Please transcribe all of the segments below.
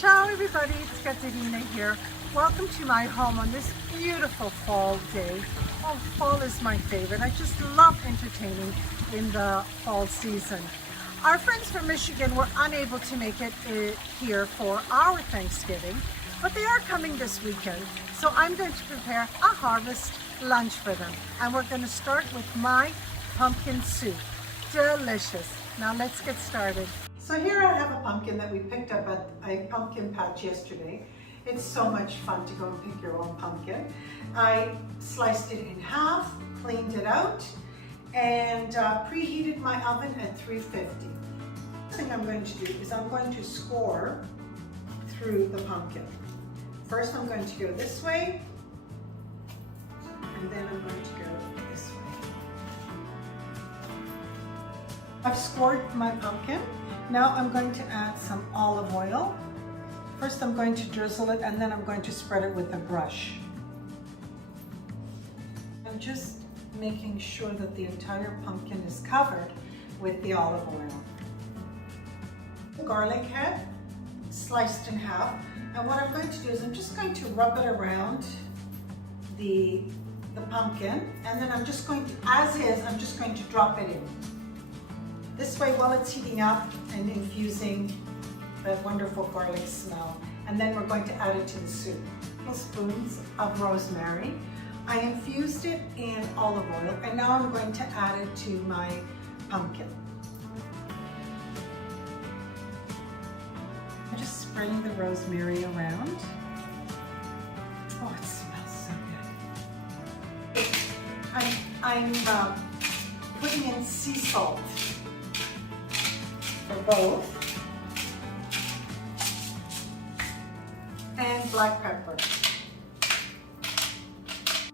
Ciao everybody, it's Katerina here. Welcome to my home on this beautiful fall day. Oh, fall is my favorite. I just love entertaining in the fall season. Our friends from Michigan were unable to make it here for our Thanksgiving, but they are coming this weekend. So I'm going to prepare a harvest lunch for them. And we're going to start with my pumpkin soup. Delicious. Now let's get started. So here I have a pumpkin that we picked up at a pumpkin patch yesterday. It's so much fun to go and pick your own pumpkin. I sliced it in half, cleaned it out, and preheated my oven at 350. The thing I'm going to do is I'm going to score through the pumpkin. First I'm going to go this way, and then I'm going to go this way. I've scored my pumpkin. Now I'm going to add some olive oil. First I'm going to drizzle it and then I'm going to spread it with a brush. I'm just making sure that the entire pumpkin is covered with the olive oil. Garlic head, sliced in half. And what I'm going to do is I'm just going to rub it around the pumpkin, and then I'm just going to, as is, I'm just going to drop it in. This way, while it's heating up and infusing that wonderful garlic smell. And then we're going to add it to the soup. Tablespoons of rosemary. I infused it in olive oil, and now I'm going to add it to my pumpkin. I'm just spreading the rosemary around. Oh, it smells so good. I'm putting in sea salt for both, and black pepper.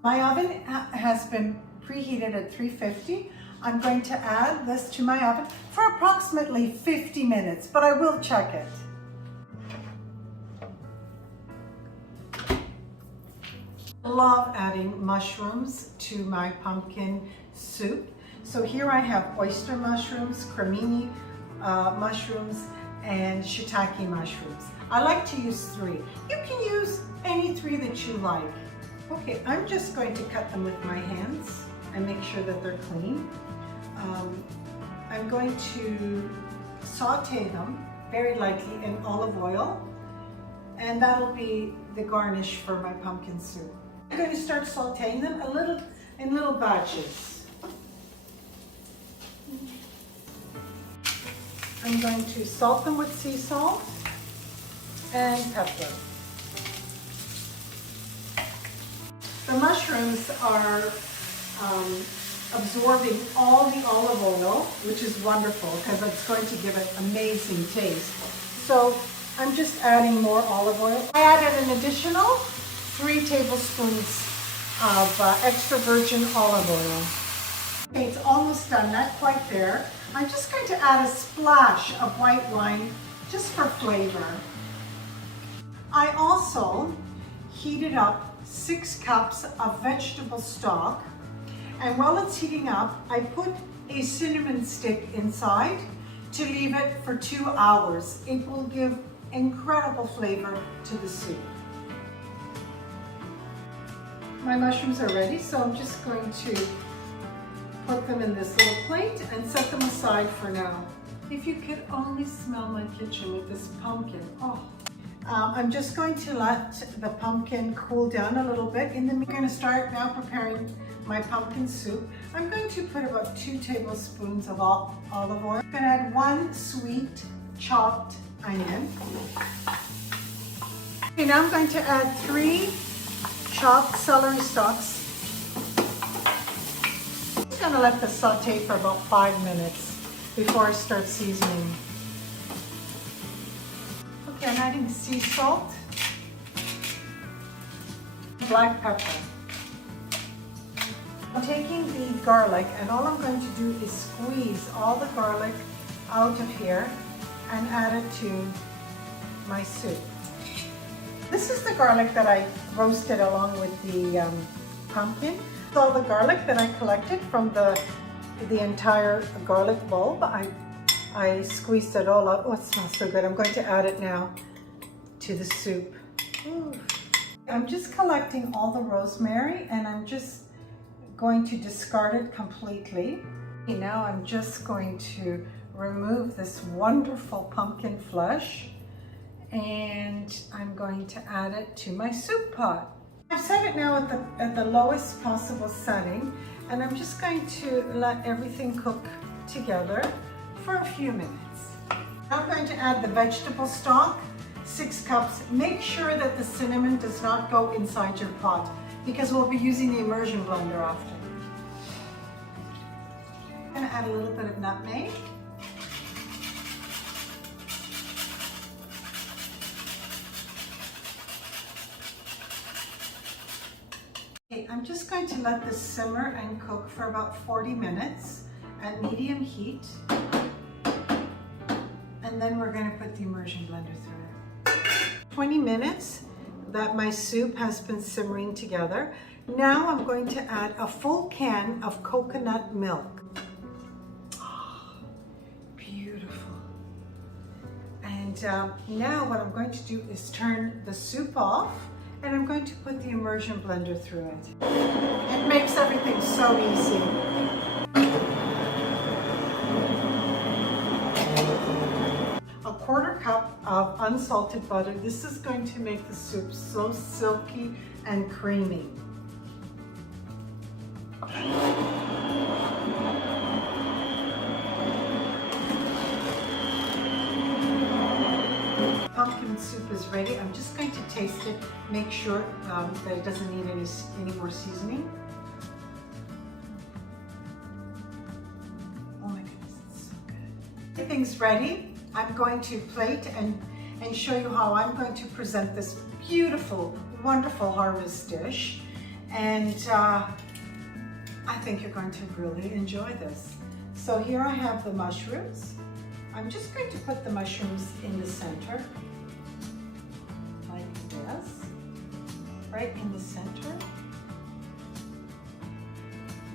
My oven has been preheated at 350. I'm going to add this to my oven for approximately 50 minutes, but I will check it. I love adding mushrooms to my pumpkin soup. So here I have oyster mushrooms, cremini mushrooms, and shiitake mushrooms. I like to use 3. You can use any 3 that you like. Okay, I'm just going to cut them with my hands and make sure that they're clean. I'm going to saute them very lightly in olive oil, and that'll be the garnish for my pumpkin soup. I'm going to start sauteing them in little batches. I'm going to salt them with sea salt and pepper. The mushrooms are absorbing all the olive oil, which is wonderful because it's going to give it amazing taste. So I'm just adding more olive oil. I added an additional 3 tablespoons of extra virgin olive oil. Okay, it's almost done, not quite there. I'm just going to add a splash of white wine just for flavor. I also heated up 6 cups of vegetable stock, and while it's heating up, I put a cinnamon stick inside to leave it for 2 hours. It will give incredible flavor to the soup. My mushrooms are ready, so I'm just going to put them in this little plate and set them aside for now. If you could only smell my kitchen with this pumpkin. Oh. I'm just going to let the pumpkin cool down a little bit. I'm going to start now preparing my pumpkin soup. I'm going to put about 2 tablespoons of olive oil. I'm going to add 1 sweet chopped onion. Okay, now I'm going to add 3 chopped celery stalks. I'm going to let this saute for about 5 minutes before I start seasoning. Okay, I'm adding sea salt, black pepper. I'm taking the garlic, and all I'm going to do is squeeze all the garlic out of here and add it to my soup. This is the garlic that I roasted along with the pumpkin. All the garlic that I collected from the entire garlic bulb, I squeezed it all out. Oh, it smells so good. I'm going to add it now to the soup. Ooh. I'm just collecting all the rosemary and I'm just going to discard it completely. Now I'm just going to remove this wonderful pumpkin flesh and I'm going to add it to my soup pot. I've set it now at the lowest possible setting, and I'm just going to let everything cook together for a few minutes. I'm going to add the vegetable stock, 6 cups. Make sure that the cinnamon does not go inside your pot because we'll be using the immersion blender after. I'm going to add a little bit of nutmeg. Okay, I'm just going to let this simmer and cook for about 40 minutes at medium heat. And then we're going to put the immersion blender through it. 20 minutes that my soup has been simmering together. Now I'm going to add a full can of coconut milk. Oh, beautiful. And now what I'm going to do is turn the soup off and I'm going to put the immersion blender through it. It makes everything so easy. A 1/4 cup of unsalted butter. This is going to make the soup so silky and creamy. Pumpkin soup is ready. I'm just going to taste it, make sure that it doesn't need any more seasoning. Oh my goodness, it's so good. Everything's ready. I'm going to plate and show you how I'm going to present this beautiful, wonderful harvest dish. And I think you're going to really enjoy this. So here I have the mushrooms. I'm just going to put the mushrooms in the center, like this, right in the center.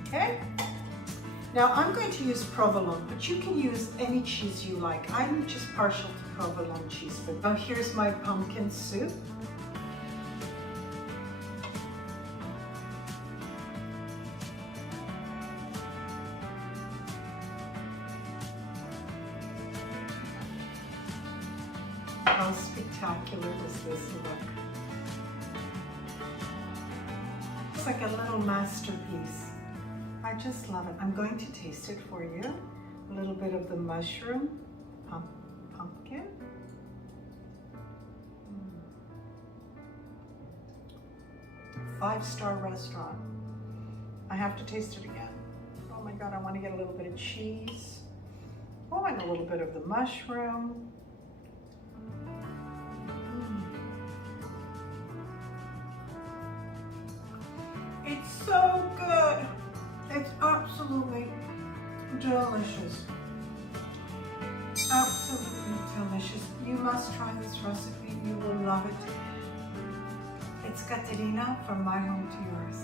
Okay? Now I'm going to use provolone, but you can use any cheese you like. I'm just partial to provolone cheese. But now here's my pumpkin soup. How spectacular does this look? It's like a little masterpiece. I just love it. I'm going to taste it for you. A little bit of the mushroom, pumpkin. Five-star restaurant. I have to taste it again. Oh my God, I want to get a little bit of cheese. Oh, and a little bit of the mushroom. It's so good. It's absolutely delicious. Absolutely delicious. You must try this recipe. You will love it. It's Katerina from My Home to Yours.